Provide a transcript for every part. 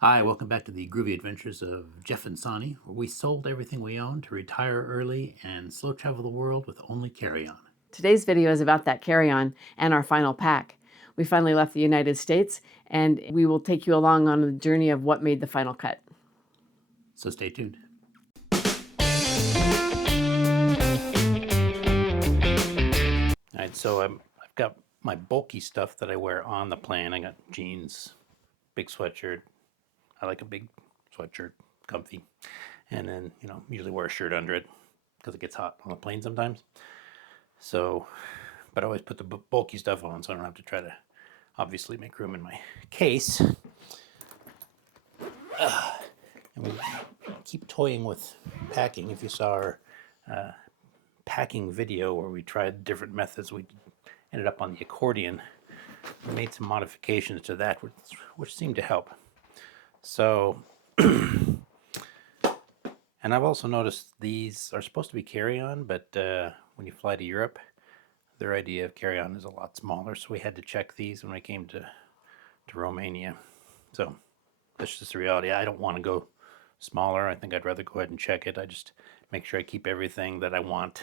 Hi, welcome back to the Groovy Adventures of Jeff and Soni, where we sold everything we owned to retire early and slow travel the world with only carry-on. Today's video is about that carry-on and our final pack. We finally left the United States, and we will take you along on the journey of what made the final cut. So stay tuned. All right, so I've got my bulky stuff that I wear on the plane. I got jeans, big sweatshirt. I like a big sweatshirt, comfy. And then, usually wear a shirt under it because it gets hot on the plane sometimes. So, but I always put the bulky stuff on so I don't have to try to obviously make room in my case. And we keep toying with packing. If you saw our packing video where we tried different methods, we ended up on the accordion. We made some modifications to that, which seemed to help. So, and I've also noticed these are supposed to be carry-on, but when you fly to Europe, their idea of carry-on is a lot smaller. So we had to check these when we came to Romania. So that's just the reality. I don't want to go smaller. I think I'd rather go ahead and check it. I just make sure I keep everything that I want,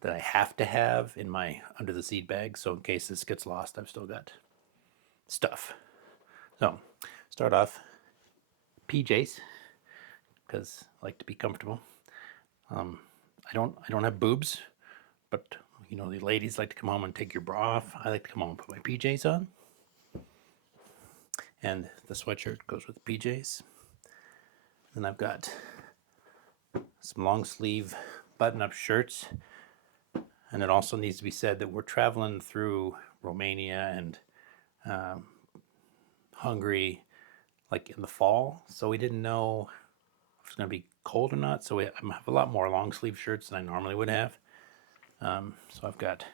that I have to have in my under the seat bag. So in case this gets lost, I've still got stuff. So start off PJs, because I like to be comfortable. I don't have boobs, but the ladies like to come home and take your bra off. I like to come home and put my PJs on. And the sweatshirt goes with the PJs. Then I've got some long sleeve button-up shirts. And it also needs to be said that we're traveling through Romania and Hungary like in the fall. So we didn't know if it's going to be cold or not. So I have a lot more long sleeve shirts than I normally would have. So I've got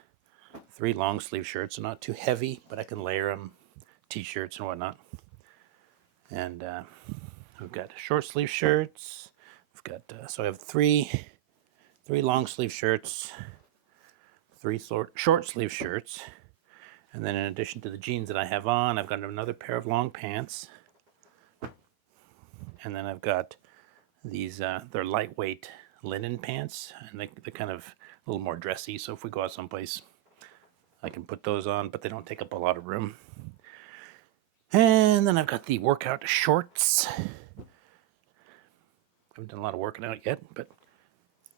3 long sleeve shirts, so not too heavy, but I can layer them, t-shirts and whatnot. And we've got short sleeve shirts. We've got so I have three long sleeve shirts, 3 short sleeve shirts, and then in addition to the jeans that I have on, I've got another pair of long pants, and then I've got these they're lightweight linen pants, and they're kind of a little more dressy. So if we go out someplace, I can put those on, but they don't take up a lot of room. And then I've got the workout shorts. I haven't done a lot of working out yet, but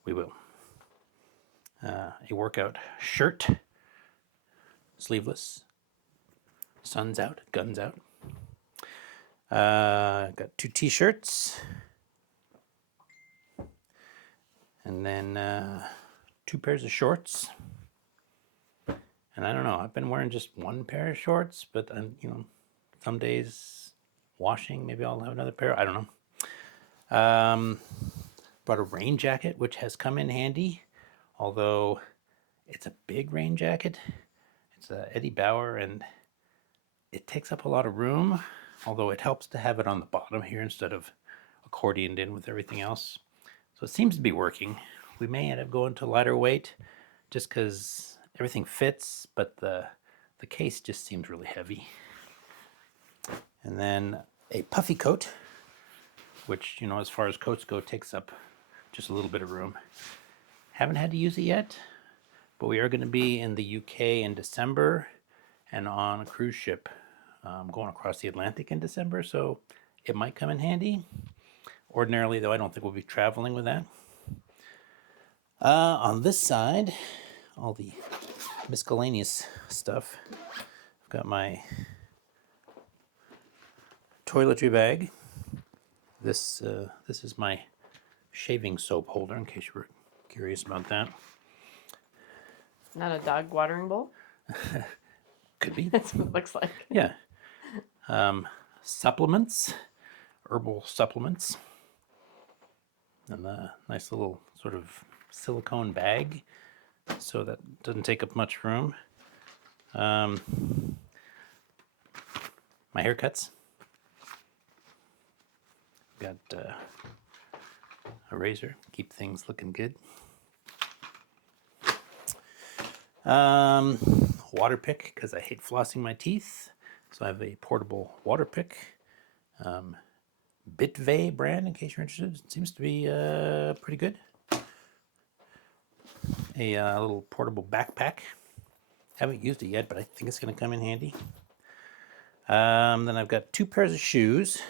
we will. A workout shirt, sleeveless, sun's out, guns out. Got 2 t-shirts, and then 2 pairs of shorts. And I don't know, I've been wearing just 1 pair of shorts, but some days washing, maybe I'll have another pair. I don't know. Brought a rain jacket, which has come in handy, although it's a big rain jacket. It's a Eddie Bauer, and it takes up a lot of room, although it helps to have it on the bottom here instead of accordioned in with everything else. So it seems to be working. We may end up going to lighter weight just because everything fits, but the case just seems really heavy. And then a puffy coat, which, as far as coats go, takes up just a little bit of room. Haven't had to use it yet, but we are going to be in the UK in December and on a cruise ship going across the Atlantic in December, so it might come in handy. Ordinarily, though, I don't think we'll be traveling with that. On this side, all the miscellaneous stuff. I've got my toiletry bag. This is my shaving soap holder, in case you were curious about that. Not a dog watering bowl? Could be. That's what it looks like. Yeah. Supplements, herbal supplements, and a nice little sort of silicone bag, so that doesn't take up much room. My haircuts. Got a razor, keep things looking good. Water pick, because I hate flossing my teeth. So I have a portable water pick. Bitve brand, in case you're interested. It seems to be pretty good. A little portable backpack. Haven't used it yet, but I think it's going to come in handy. Then I've got 2 pairs of shoes.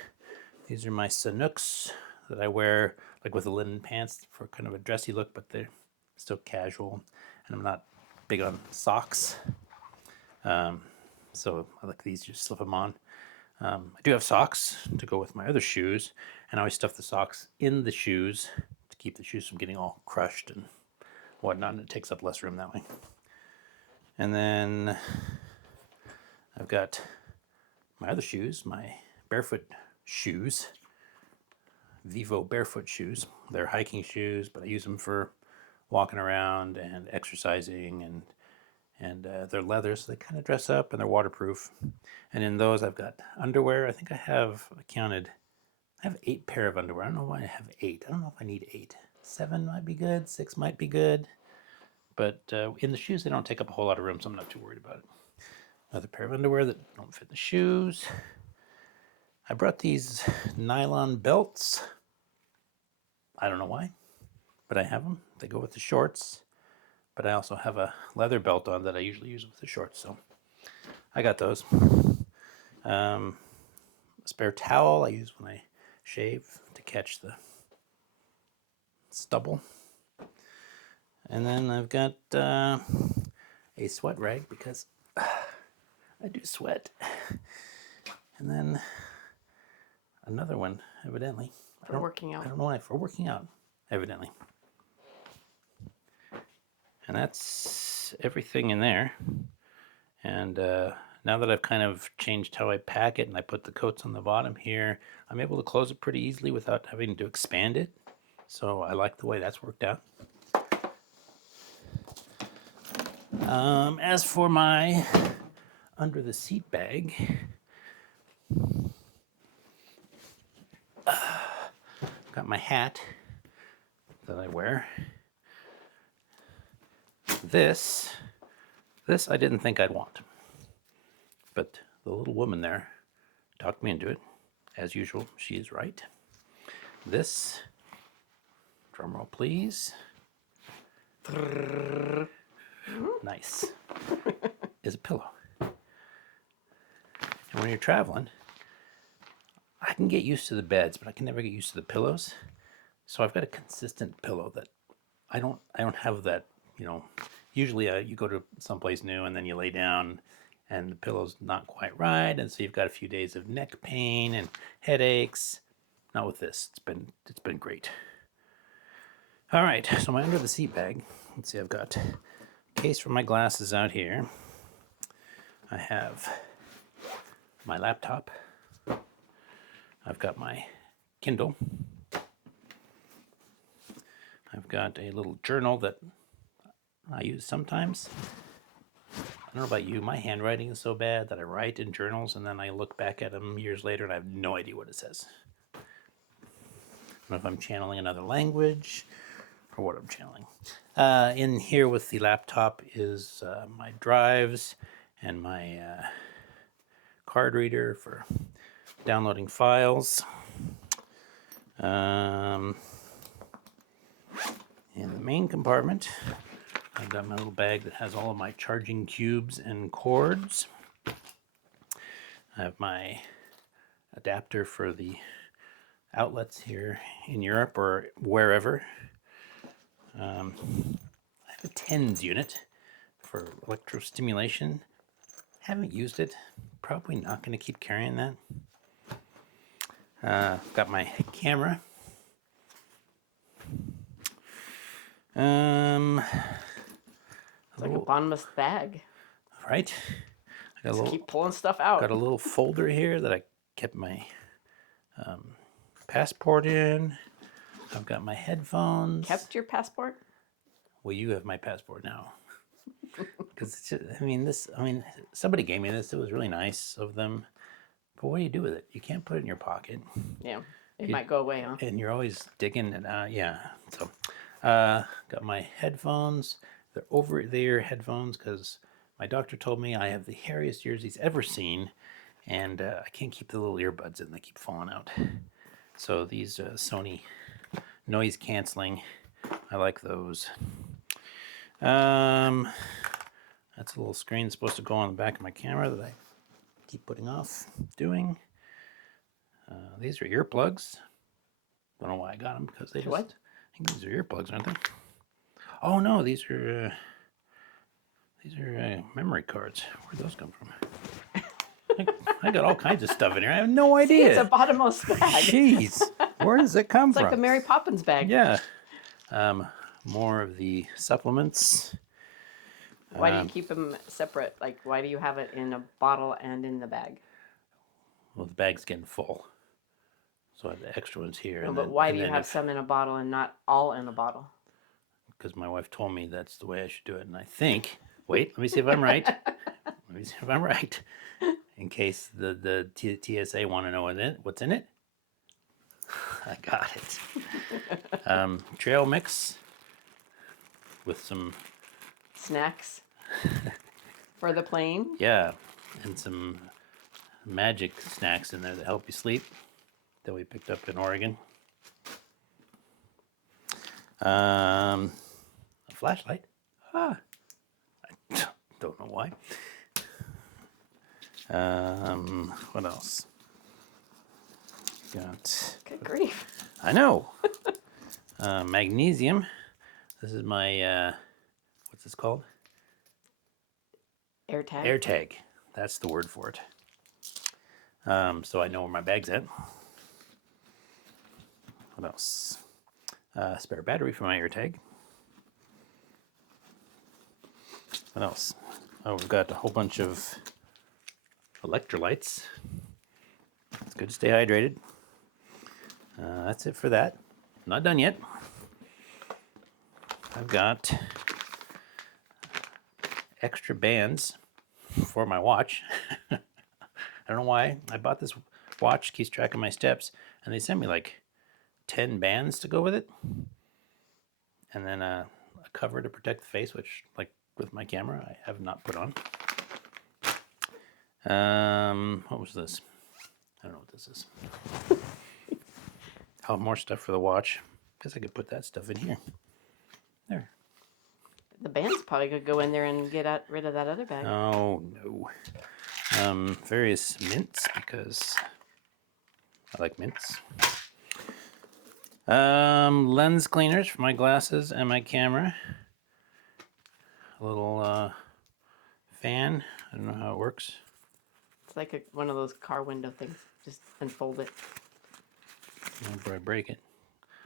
These are my Sanooks that I wear like with the linen pants for kind of a dressy look, but they're still casual. And I'm not big on socks. So I like these, just slip them on. I do have socks to go with my other shoes, and I always stuff the socks in the shoes to keep the shoes from getting all crushed and whatnot, and it takes up less room that way. And then I've got my other shoes, my barefoot shoes, Vivo barefoot shoes. They're hiking shoes, but I use them for walking around and exercising, and they're leather, so they kind of dress up, and they're waterproof. And in those, I've got underwear. I think I have counted. I have 8 pair of underwear. I don't know why I have 8. I don't know if I need 8. 7 might be good. 6 might be good. But in the shoes, they don't take up a whole lot of room, so I'm not too worried about it. Another pair of underwear that don't fit the shoes. I brought these nylon belts. I don't know why, but I have them. They go with the shorts. But I also have a leather belt on that I usually use with the shorts, so I got those. A spare towel I use when I shave to catch the stubble. And then I've got a sweat rag because I do sweat. And then another one, evidently. For working out. I don't know why, for working out, evidently. And that's everything in there. And now that I've kind of changed how I pack it and I put the coats on the bottom here, I'm able to close it pretty easily without having to expand it. So I like the way that's worked out. As for my under the seat bag, got my hat that I wear. This I didn't think I'd want, but the little woman there talked me into it. As usual, she is right. This, drumroll please, nice, is a pillow. And when you're traveling, I can get used to the beds, but I can never get used to the pillows. So I've got a consistent pillow that I don't have that, usually you go to someplace new and then you lay down and the pillow's not quite right, and so you've got a few days of neck pain and headaches. Not with this. It's been great. All right, so my under the seat bag. Let's see, I've got a case for my glasses out here. I have my laptop. I've got my Kindle. I've got a little journal that I use sometimes. I don't know about you, my handwriting is so bad that I write in journals and then I look back at them years later and I have no idea what it says. I don't know if I'm channeling another language or what I'm channeling. In here with the laptop is my drives and my card reader for downloading files. In the main compartment, I've got my little bag that has all of my charging cubes and cords. I have my adapter for the outlets here in Europe or wherever. I have a TENS unit for electrostimulation. Haven't used it. Probably not going to keep carrying that. Got my camera. Like a bottomless bag. Right. I got Keep pulling stuff out. Got a little folder here that I kept my passport in. I've got my headphones. Kept your passport? Well, you have my passport now. Because somebody gave me this. It was really nice of them. But what do you do with it? You can't put it in your pocket. Yeah, it might go away, huh? And you're always digging it out. Yeah. So, got my headphones. They're over-the-ear headphones because my doctor told me I have the hairiest ears he's ever seen, and I can't keep the little earbuds in; they keep falling out. So these Sony noise canceling, I like those. That's a little screen supposed to go on the back of my camera that I keep putting off doing. These are earplugs. Don't know why I got them, because they just... What? I think these are earplugs, aren't they? Oh no, these are memory cards. Where'd those come from? I got all kinds of stuff in here. I have no idea. See, it's a bottomless bag. Jeez, where does it come from? It's like the Mary Poppins bag. Yeah. More of the supplements. Why do you keep them separate? Like, why do you have it in a bottle and in the bag? Well, the bag's getting full, so I have the extra ones here. No, but why do you have some in a bottle and not all in a bottle? Because my wife told me that's the way I should do it, and I think. Wait, let me see if I'm right. In case the TSA want to know what's in it. I got it. Trail mix with some snacks for the plane. Yeah, and some magic snacks in there that help you sleep that we picked up in Oregon. A flashlight. I don't know why. What else? Got. Good grief. I know. Magnesium. This is my, what's this called? AirTag. AirTag. That's the word for it. So I know where my bag's at. What else? Spare battery for my AirTag. What else? Oh, we've got a whole bunch of electrolytes. It's good to stay hydrated. That's it for that. Not done yet. I've got extra bands for my watch. I don't know why. I bought this watch, keeps track of my steps, and they sent me like 10 bands to go with it. And then a cover to protect the face, which, like with my camera, I have not put on. What was this? I don't know what this is. Oh, more stuff for the watch. Guess I could put that stuff in here. There. The bands probably could go in there and get rid of that other bag. Oh, no. Various mints, because I like mints. Lens cleaners for my glasses and my camera. A little fan. I don't know how it works. It's like one of those car window things. Just unfold it. Whenever I break it.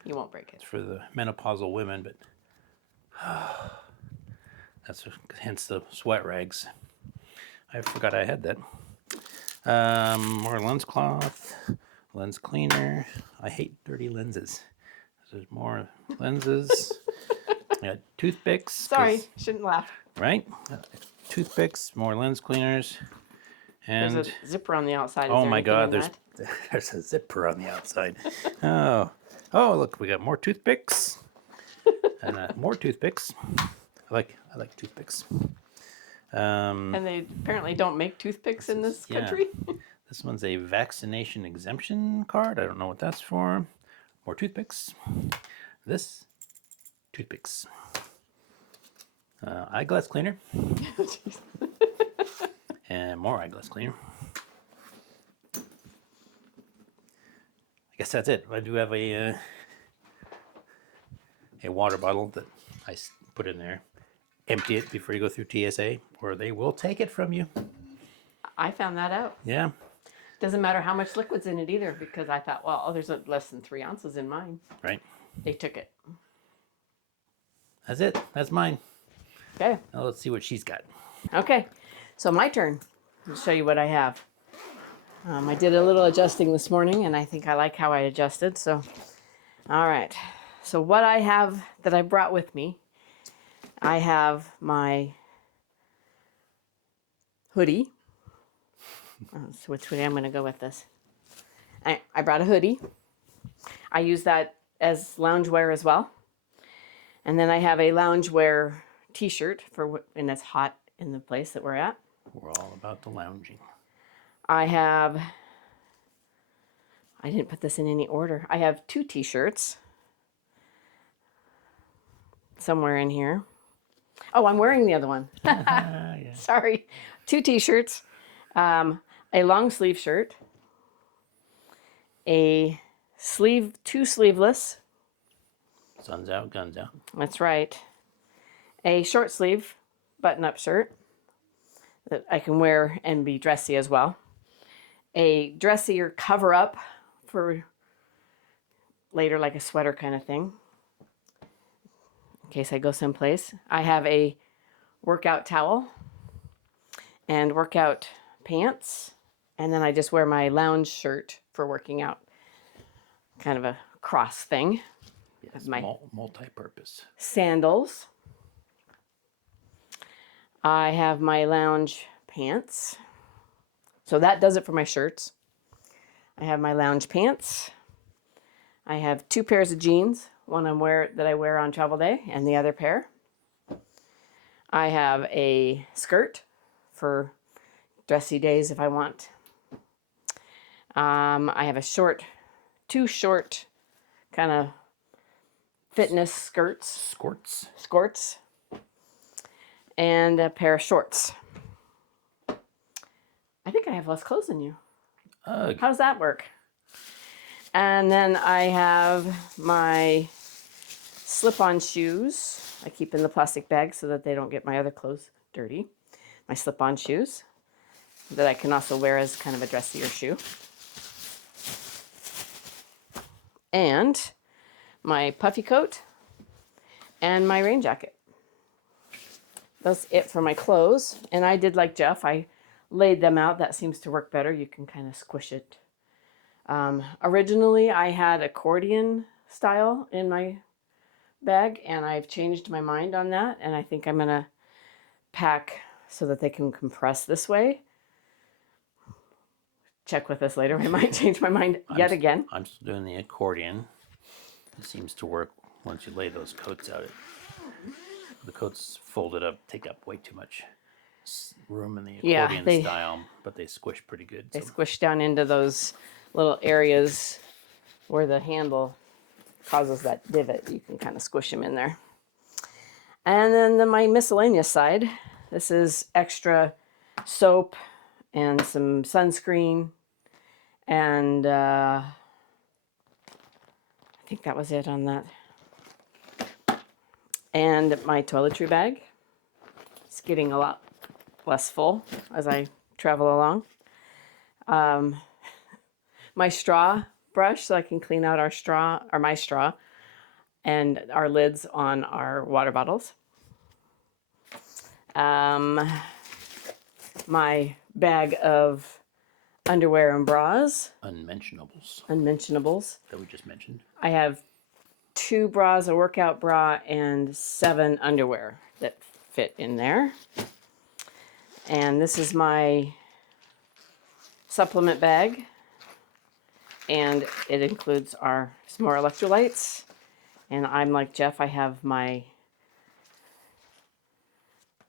You won't break it. It's for the menopausal women, but that's hence the sweat rags. I forgot I had that. More lens cloth, lens cleaner. I hate dirty lenses. There's more lenses. I got toothpicks. Sorry, shouldn't laugh. Right? Toothpicks, more lens cleaners. And there's a zipper on the outside. Oh my God, there's a zipper on the outside. Oh, look, we got more toothpicks. And more toothpicks. I like toothpicks. And they apparently don't make toothpicks in this country. This one's a vaccination exemption card. I don't know what that's for. More toothpicks. This, toothpicks. Eyeglass cleaner. And more eyeglass cleaner. I guess that's it. I do have a water bottle that I put in there. Empty it before you go through TSA, or they will take it from you. I found that out. Yeah. Doesn't matter how much liquid's in it either, because I thought, well, there's less than 3 ounces in mine. Right. They took it. That's it. That's mine. Okay. Now let's see what she's got. Okay. So my turn to show you what I have. I did a little adjusting this morning, and I think I like how I adjusted. So, all right. So what I have that I brought with me, I have my hoodie. So which hoodie I'm going to go with this. I brought a hoodie. I use that as loungewear as well. And then I have a loungewear t-shirt for when it's hot in the place that we're at. We're all about the lounging. I didn't put this in any order. I have 2 t-shirts somewhere in here. Oh, I'm wearing the other one. Yeah. Sorry. 2 t-shirts, a long sleeve shirt, a 2 sleeveless. Sun's out, guns out. That's right. A short sleeve button-up shirt that I can wear and be dressy as well. A dressier cover-up for later, like a sweater kind of thing, in case I go someplace. I have a workout towel and workout pants, and then I just wear my lounge shirt for working out. Kind of a cross thing. Yes, My multi-purpose. sandals. I have my lounge pants. So that does it for my shirts. I have my lounge pants. I have 2 pairs of jeans, one that I wear on travel day and the other pair. I have a skirt for dressy days if I want. I have 2 short kind of fitness skirts. Skirts. And a pair of shorts. I think I have less clothes than you. How does that work? And then I have my slip-on shoes. I keep in the plastic bag so that they don't get my other clothes dirty. My slip-on shoes that I can also wear as kind of a dressier shoe. And my puffy coat and my rain jacket. That's it for my clothes. And I did like Jeff. I laid them out. That seems to work better. You can kind of squish it. Originally, I had accordion style in my bag, and I've changed my mind on that. And I think I'm going to pack so that they can compress this way. Check with us later. I might change my mind yet again. I'm still doing the accordion. It seems to work once you lay those coats out. The coats folded up take up way too much room in the accordion style, but they squish pretty good. They squish down into those little areas where the handle causes that divot. You can kind of squish them in there. And then my miscellaneous side, this is extra soap and some sunscreen, and I think that was it on that. And my toiletry bag. It's getting a lot less full as I travel along. My straw brush, so I can clean out my straw, and our lids on our water bottles. My bag of underwear and bras. Unmentionables. That we just mentioned. I have 2 bras, a workout bra, and 7 underwear that fit in there. And this is my supplement bag. And it includes some more electrolytes. And I'm like Jeff, I have my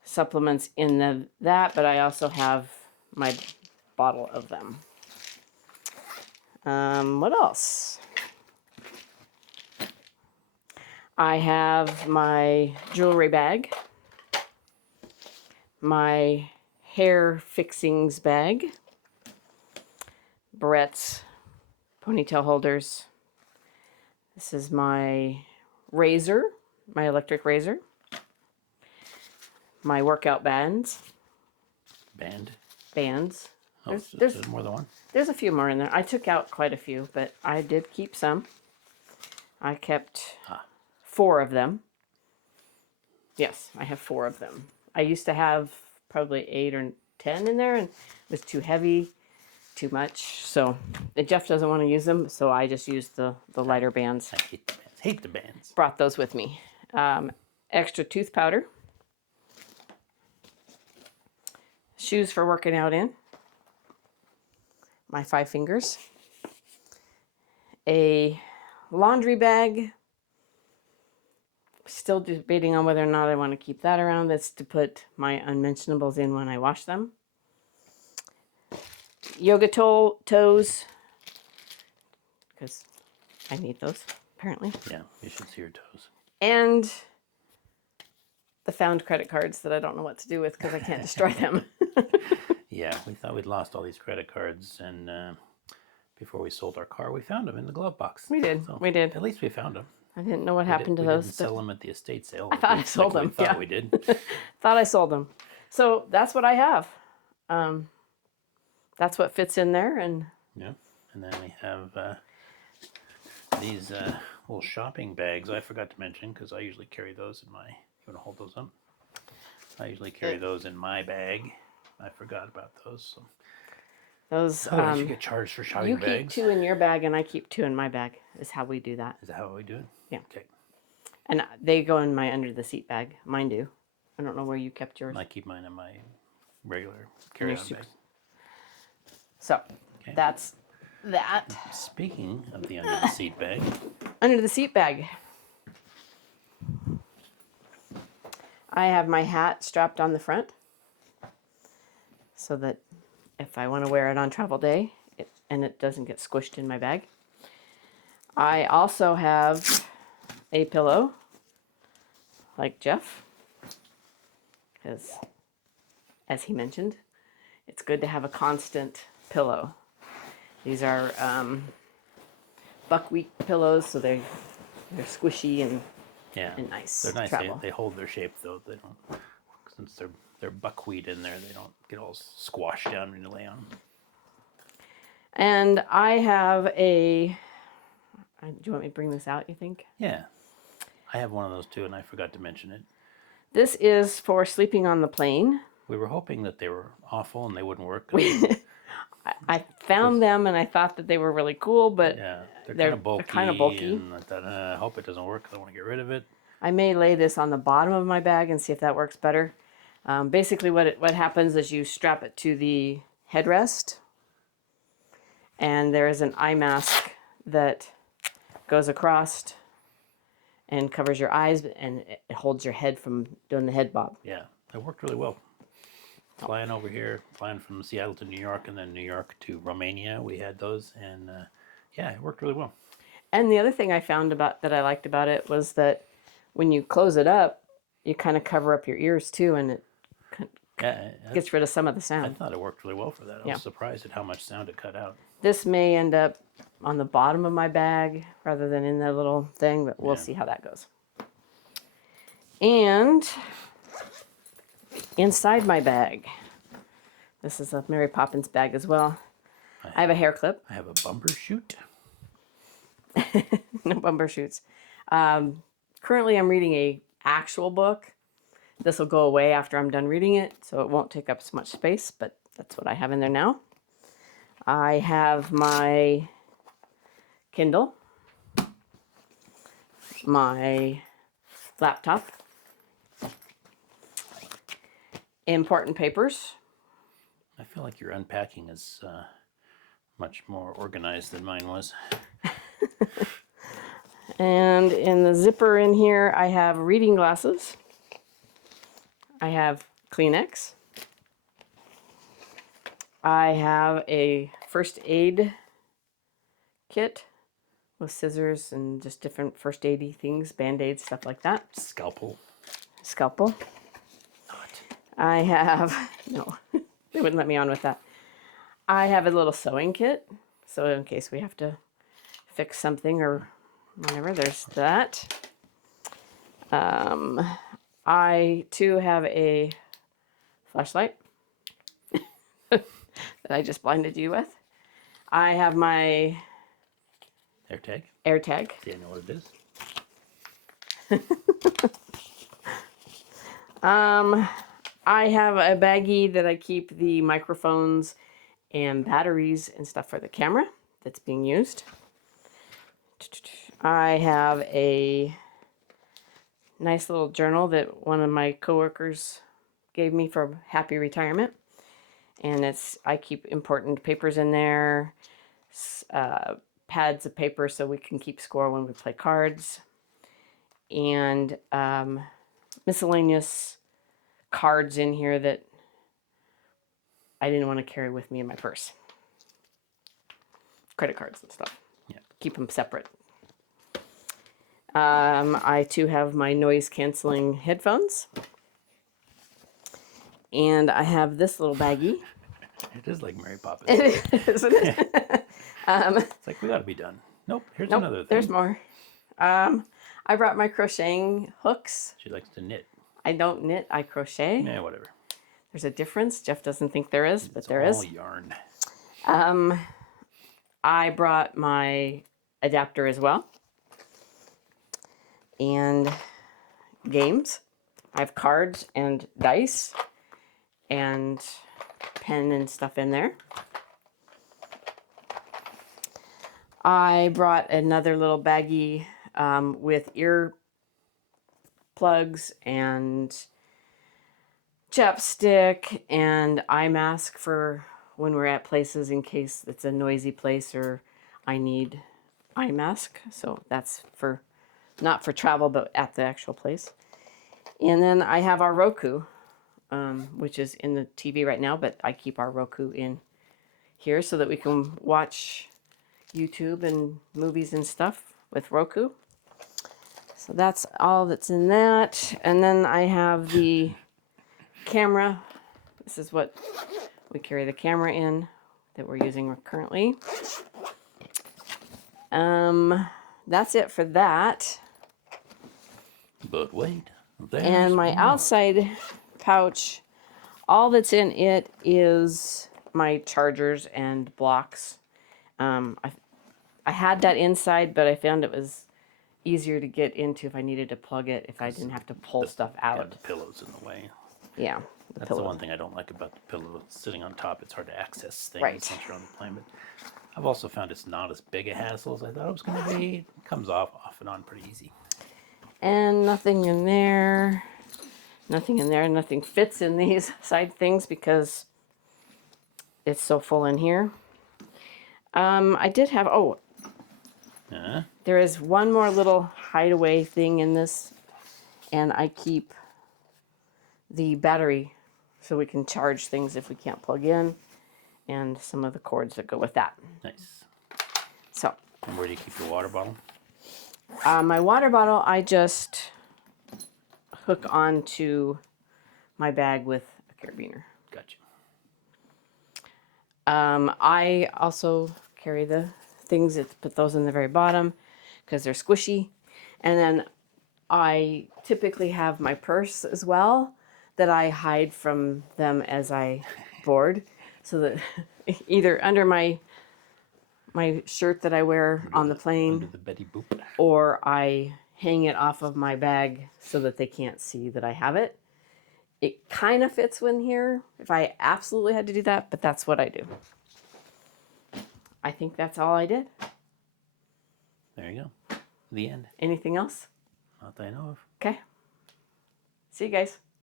supplements in that, but I also have my bottle of them. What else? I have my jewelry bag, my hair fixings bag, barrettes, ponytail holders. This is my razor, my electric razor, my workout bands. Bands. Oh, there's more than one? There's a few more in there. I took out quite a few, but I did keep some. I kept 4 of them. Yes, I have 4 of them. I used to have probably 8 or 10 in there, and it was too heavy, too much. So Jeff doesn't want to use them, so I just used the lighter bands. I hate the bands. Brought those with me. Extra tooth powder. Shoes for working out in. My 5 fingers. A laundry bag. Still debating on whether or not I want to keep that around. That's to put my unmentionables in when I wash them. yoga toes, because I need those, apparently. Yeah, you should see your toes. And the found credit cards that I don't know what to do with because I can't destroy them. Yeah, we thought we'd lost all these credit cards, and before we sold our car, we found them in the glove box. We did. So We did. At least we found them. I didn't know what happened to we those. Didn't sell them at the estate sale. I thought I sold them. We thought Yeah. we did. Thought I sold them. So that's what I have. That's what fits in there, and yeah. And then we have these little shopping bags. I forgot to mention because I usually carry those in my. You want to hold those up? I usually carry those in my bag. I forgot about those. So. Those. You get charged for shopping you bags. keep 2 in your bag, and I keep 2 in my bag. Is how we do that. Is that how we do it? Yeah. Okay. And they go in my under the seat bag. Mine do. I don't know where you kept yours. I keep mine in my regular carry-on bag. So that's that. Speaking of the under the seat bag. Under the seat bag. I have my hat strapped on the front so that if I want to wear it on travel day and it doesn't get squished in my bag. I also have a pillow like Jeff, because as he mentioned, it's good to have a constant pillow. These are buckwheat pillows, so they're squishy and nice. They're nice. Travel. They hold their shape though. They don't, since they're buckwheat in there. They don't get all squashed down when you lay on them. And I have a. Do you want me to bring this out? You think? Yeah, I have one of those too, and I forgot to mention it. This is for sleeping on the plane. We were hoping that they were awful and they wouldn't work. I found them and I thought that they were really cool, but yeah, they're kind of bulky. And I thought, I hope it doesn't work because I want to get rid of it. I may lay this on the bottom of my bag and see if that works better. Basically, what happens is you strap it to the headrest, and there is an eye mask that goes across and covers your eyes, and it holds your head from doing the head bob. Yeah, it worked really well. Flying over here, flying from Seattle to New York, and then New York to Romania, we had those, and yeah, it worked really well. And the other thing I found that I liked about it was that when you close it up, you kind of cover up your ears too, and it gets rid of some of the sound. I thought it worked really well for that. I was surprised at how much sound it cut out. This may end up on the bottom of my bag rather than in the little thing, but we'll see how that goes. And inside my bag, this is a Mary Poppins bag as well. I have a hair clip. I have a bumper chute. No bumper shoots. Currently, I'm reading a actual book. This will go away after I'm done reading it, so it won't take up so much space, but that's what I have in there now. I have my Kindle, my laptop, important papers. I feel like your unpacking is much more organized than mine was. And in the zipper in here, I have reading glasses. I have Kleenex. I have a first aid kit with scissors and just different first aid-y things, Band-Aids, stuff like that. Scalpel. Not. I have, no, they wouldn't let me on with that. I have a little sewing kit, so in case we have to fix something or whatever, there's that. I too have a flashlight that I just blinded you with. I have my AirTag. Do you know what it is? I have a baggie that I keep the microphones and batteries and stuff for the camera that's being used. I have a nice little journal that one of my coworkers gave me for happy retirement. And I keep important papers in there, pads of paper so we can keep score when we play cards, and miscellaneous cards in here that I didn't want to carry with me in my purse. credit cards and stuff. Yeah. Keep them separate. I too have my noise canceling headphones. And I have this little baggie. It is like Mary Poppins. Isn't it? It's like, we got to be done. Nope, here's Nope, another thing. there's more. I brought my crocheting hooks. She likes to knit. I don't knit, I crochet. Yeah, whatever. There's a difference. Jeff doesn't think there is, but It's there all is. yarn. I brought my adapter as well. And games. I have cards and dice and pen and stuff in there. I brought another little baggie with ear plugs and chapstick and eye mask for when we're at places in case it's a noisy place or I need eye mask. So that's for not for travel, but at the actual place. And then I have our Roku, which is in the TV right now, but I keep our Roku in here so that we can watch YouTube and movies and stuff with Roku. So that's all that's in that. And then I have the camera. This is what we carry the camera in that we're using currently. That's it for that. But wait. And my outside pouch, all that's in it is my chargers and blocks. I had that inside, but I found it was easier to get into if I needed to plug it, if I didn't have to pull stuff Yeah, out. the pillow's in the way. Yeah, That's the one thing I don't like about the pillow. It's sitting on top. It's hard to access things Right. once you're on the plane. But I've also found it's not as big a hassle as I thought it was going to be. It comes off and on pretty easy. And nothing in there. Nothing in there. Nothing fits in these side things because it's so full in here. I did have, there is one more little hideaway thing in this, and I keep the battery so we can charge things if we can't plug in, and some of the cords that go with that. Nice. So, And where do you keep your water bottle? my water bottle, I just hook onto my bag with a carabiner. Gotcha. I also carry the things that put those in the very bottom because they're squishy. And then I typically have my purse as well that I hide from them as I board, so that either under my shirt that I wear on the plane, Under the Betty Boop. or I hang it off of my bag so that they can't see that I have it. It kind of fits in here if I absolutely had to do that, but that's what I do. I think that's all I did. There you go. The end. Anything else? Not that I know of. Okay. See you guys.